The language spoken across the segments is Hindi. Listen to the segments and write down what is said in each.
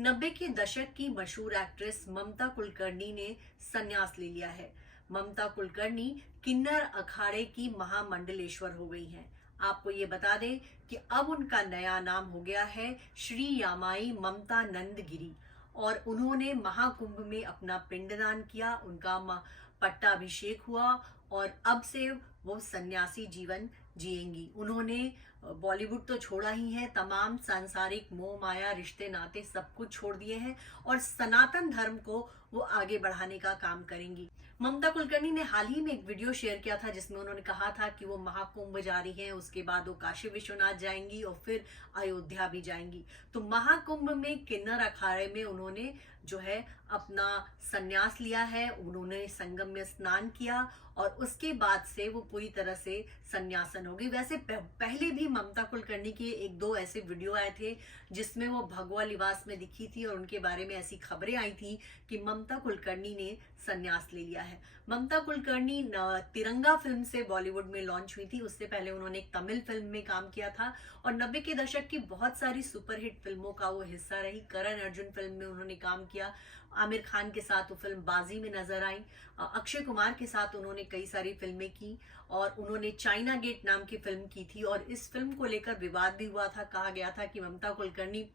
90 के दशक की मशहूर एक्ट्रेस ममता कुलकर्णी ने संन्यास ले लिया है। ममता कुलकर्णी किन्नर अखाड़े की महामंडलेश्वर हो गई हैं। आपको ये बता दें कि अब उनका नया नाम हो गया है श्री यामाई ममता नंदगिरी और उन्होंने महाकुंभ में अपना पिंडदान किया। उनका पट्टाभिषेक हुआ और अब से वो सन्यासी जीवन जिएंगी। उन्होंने बॉलीवुड तो छोड़ा ही है, तमाम सांसारिक मोह माया रिश्ते नाते सब कुछ छोड़ दिए हैं और सनातन धर्म को वो आगे बढ़ाने का काम करेंगी। ममता कुलकर्णी ने हाल ही में एक वीडियो शेयर किया था जिसमें उन्होंने कहा था कि वो महाकुंभ जा रही हैं, उसके बाद वो काशी विश्वनाथ जाएंगी और फिर अयोध्या भी जाएंगी। तो महाकुंभ में किन्नर अखाड़े में उन्होंने जो है अपना संन्यास लिया है, उन्होंने संगम में स्नान किया और उसके बाद से वो पूरी तरह से संन्यासन हो गई। वैसे पहले भी ममता कुलकर्णी के एक दो ऐसे वीडियो आए थे जिसमें वो भगवा लिबास में दिखी थी और उनके बारे में ऐसी खबरें आई थी कि ममता कुलकर्णी ने संन्यास ले लिया है। ममता कुलकर्णी तिरंगा फिल्म से बॉलीवुड में लॉन्च हुई थी। उससे पहले उन्होंने एक तमिल फिल्म में काम किया था और 90 के दशक की बहुत सारी सुपरहिट फिल्मों का वो हिस्सा रही। करण अर्जुन फिल्म में उन्होंने काम किया, आमिर खान के साथ वो फिल्म बाजी में नजर आई, अक्षय कुमार के साथ उन्होंने कई सारी फिल्में की और उन्होंने चाइना गेट नाम की फिल्म की थी और इस फिल्म को लेकर विवाद भी हुआ था। कहा गया था कि ममता कुलकर्णी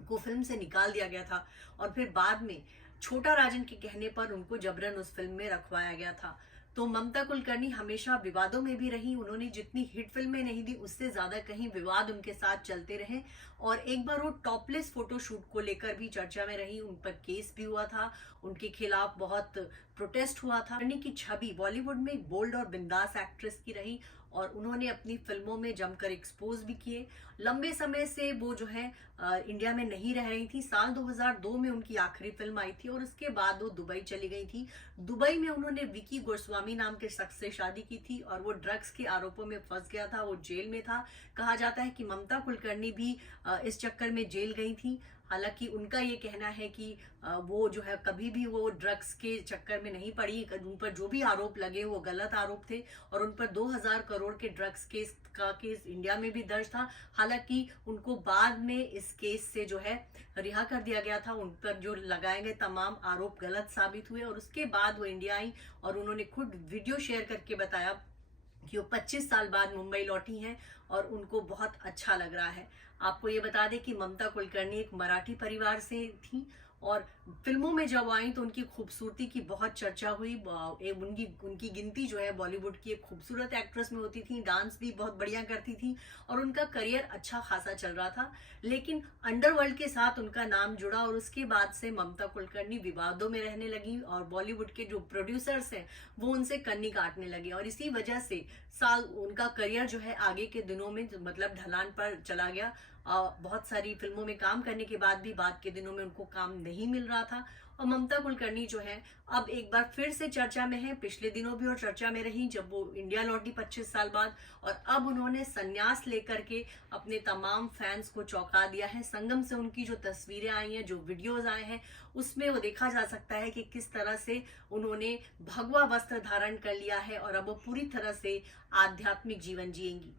को फिल्म से निकाल दिया गया था और फिर बाद में छोटा राजन के कहने पर उनको जबरन उस फिल्म में रखवाया गया था। तो ममता कुलकर्णी हमेशा विवादों में भी रही। उन्होंने जितनी हिट फिल्में नहीं दी उससे ज्यादा कहीं विवाद उनके साथ चलते रहे और एक बार वो टॉपलेस फोटोशूट को लेकर भी चर्चा में रही। उन पर केस भी हुआ था, उनके खिलाफ बहुत प्रोटेस्ट हुआ था। की छवि बॉलीवुड में बोल्ड और बिंदास एक्ट्रेस की रही और उन्होंने अपनी फिल्मों में जमकर एक्सपोज भी किए। लंबे समय से वो जो है इंडिया में नहीं रह रही थी। साल 2002 में उनकी आखिरी फिल्म आई थी और उसके बाद वो दुबई चली गई थी। दुबई में उन्होंने विकी गोस्वामी नाम के शख्स से शादी की थी और वो ड्रग्स के आरोपों में फंस गया था, वो जेल में था। कहा जाता है कि ममता कुलकर्णी भी इस चक्कर में जेल गई थी। हालांकि उनका ये कहना है कि वो जो है कभी भी वो ड्रग्स के चक्कर में नहीं पड़ी। उन पर जो भी आरोप लगे वो गलत आरोप थे और उन पर 2000 करोड़ के ड्रग्स केस का केस इंडिया में भी दर्ज था। हालांकि उनको बाद में इस केस से जो है रिहा कर दिया गया था। उन पर जो लगाए गए तमाम आरोप गलत साबित हुए और उसके बाद वो इंडिया आई और उन्होंने खुद वीडियो शेयर करके बताया कि वो 25 साल बाद मुंबई लौटी हैं और उनको बहुत अच्छा लग रहा है। आपको ये बता दें कि ममता कुलकर्णी एक मराठी परिवार से थी और फिल्मों में जब आई तो उनकी खूबसूरती की बहुत चर्चा हुई। उनकी गिनती जो है बॉलीवुड की एक खूबसूरत एक्ट्रेस में होती थी, डांस भी बहुत बढ़िया करती थी और उनका करियर अच्छा खासा चल रहा था। लेकिन अंडरवर्ल्ड के साथ उनका नाम जुड़ा और उसके बाद से ममता कुलकर्णी विवादों में रहने लगी और बॉलीवुड के जो प्रोड्यूसर्स हैं वो उनसे कन्नी काटने लगे और इसी वजह से उनका करियर जो है आगे के दिनों में मतलब ढलान पर चला गया। बहुत सारी फिल्मों में काम करने के बाद भी बाद के दिनों में उनको काम नहीं मिल रहा था और ममता कुलकर्णी जो है अब एक बार फिर से चर्चा में है। पिछले दिनों भी और चर्चा में रही जब वो इंडिया लौटी 25 साल बाद और अब उन्होंने संन्यास लेकर के अपने तमाम फैंस को चौंका दिया है। संगम से उनकी जो तस्वीरें आई हैं, जो वीडियोज आए हैं, उसमें वो देखा जा सकता है कि किस तरह से उन्होंने भगवा वस्त्र धारण कर लिया है और अब वो पूरी तरह से आध्यात्मिक जीवन जिएंगी।